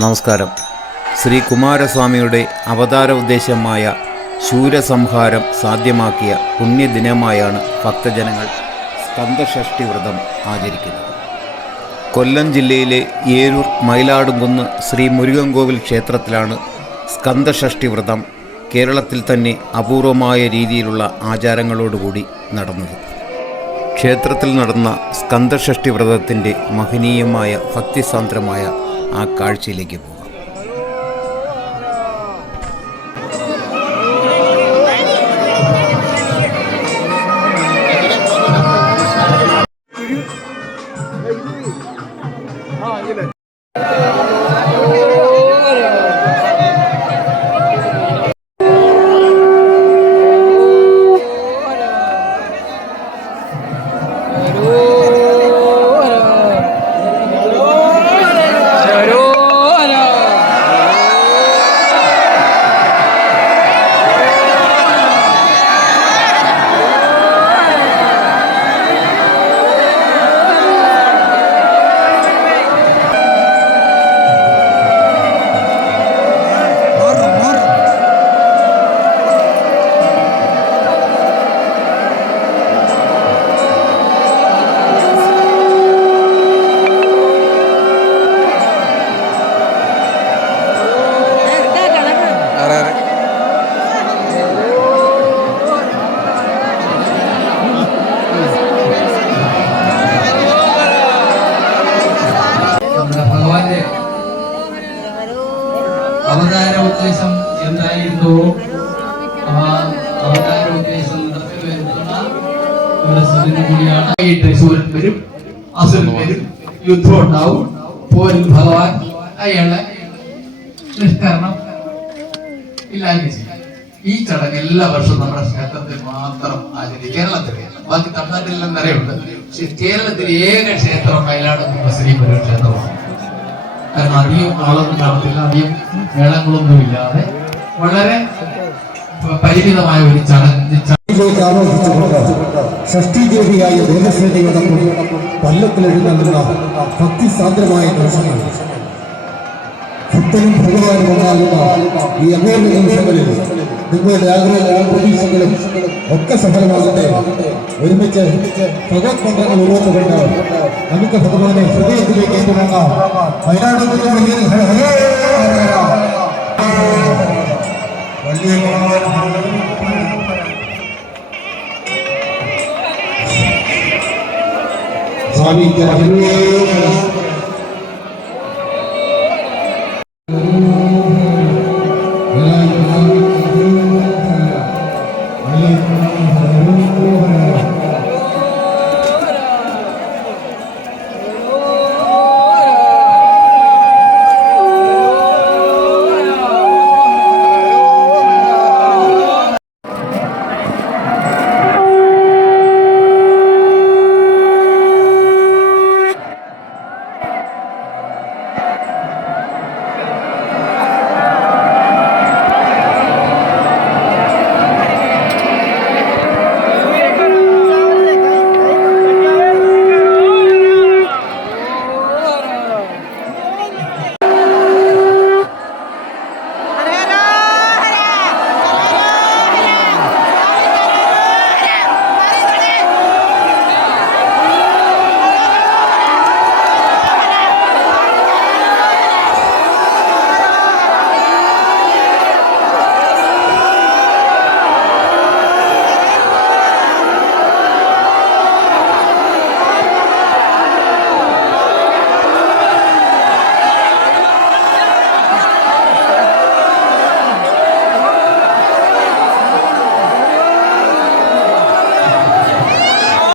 നമസ്കാരം. ശ്രീ കുമാരസ്വാമിയുടെ അവതാര ഉദ്ദേശമായ ശൂരസംഹാരം സാധ്യമാക്കിയ പുണ്യദിനമായാണ് ഭക്തജനങ്ങൾ സ്കന്ദഷഷ്ടി വ്രതം ആചരിക്കുന്നത്. കൊല്ലം ജില്ലയിലെ ഏരൂർ മയിലാടുംകുന്ന് ശ്രീ മുരുകൻകോവിൽ ക്ഷേത്രത്തിലാണ് സ്കന്ദഷഷ്ടി വ്രതം കേരളത്തിൽ തന്നെ അപൂർവമായ രീതിയിലുള്ള ആചാരങ്ങളോടുകൂടി നടന്നത്. ക്ഷേത്രത്തിൽ നടന്ന സ്കന്ദഷഷ്ടി വ്രതത്തിന്റെ മഹനീയമായ ഭക്തിസാന്ദ്രമായ ಆ ಕಾಡ್ಚೀಲಿಗೆ ಹೋಗ അവതാര ഉദ്ദേശം എന്തായിരുന്നു? ആ അവതാര ഉദ്ദേശം നടത്തി വരുത്തുന്ന കൂടിയാണ്. തൃശ്ശൂരൻ വരും അസുരൻ വരും യുദ്ധം ഉണ്ടാവും. പോരും ഭഗവാൻ. അയാളെ നിഷ്കരണം ഇല്ലാതെ ഈ ചടങ്ങ് എല്ലാ വർഷവും നമ്മുടെ ക്ഷേത്രത്തിൽ മാത്രം ആചരിക്കും. കേരളത്തിൽ ബാക്കി തമിഴ്നാട്ടിലെല്ലാം നിറയുണ്ട്. പക്ഷെ കേരളത്തിൽ ഏക ക്ഷേത്രം മയിലാടുന്ന ശ്രീപുരം ക്ഷേത്രമാണ് കാരണം അധികം ആളൊന്നും കാണത്തില്ല അധികം മേളങ്ങളൊന്നും ഇല്ലാതെ വളരെ പരിമിതമായ ഒരു ചടങ്ങ് ഷഷ്ടി ദേവിയായ ദേവസേനയോടൊപ്പം പല്ലക്കിലെഴുന്നള്ളുന്ന ഭക്തിസാന്ദ്രമായ നിമിഷങ്ങൾ ഭക്തനും ഭഗവാനും ഉണ്ടാകുന്ന ഈ അപൂർവ നിമിഷങ്ങളിൽ നിങ്ങളുടെ ആഗ്രഹങ്ങളും പ്രതീക്ഷകളും ഒക്കെ സഫലമാകട്ടെ. ഒരുമിച്ച് ഭഗവത് മന്ത്രങ്ങൾ ഉയർന്നുകൊണ്ട് നമുക്ക് ഭഗവാനെ ഹൃദയത്തിലേക്ക് ഏറ്റുവാങ്ങാം സ്വാമി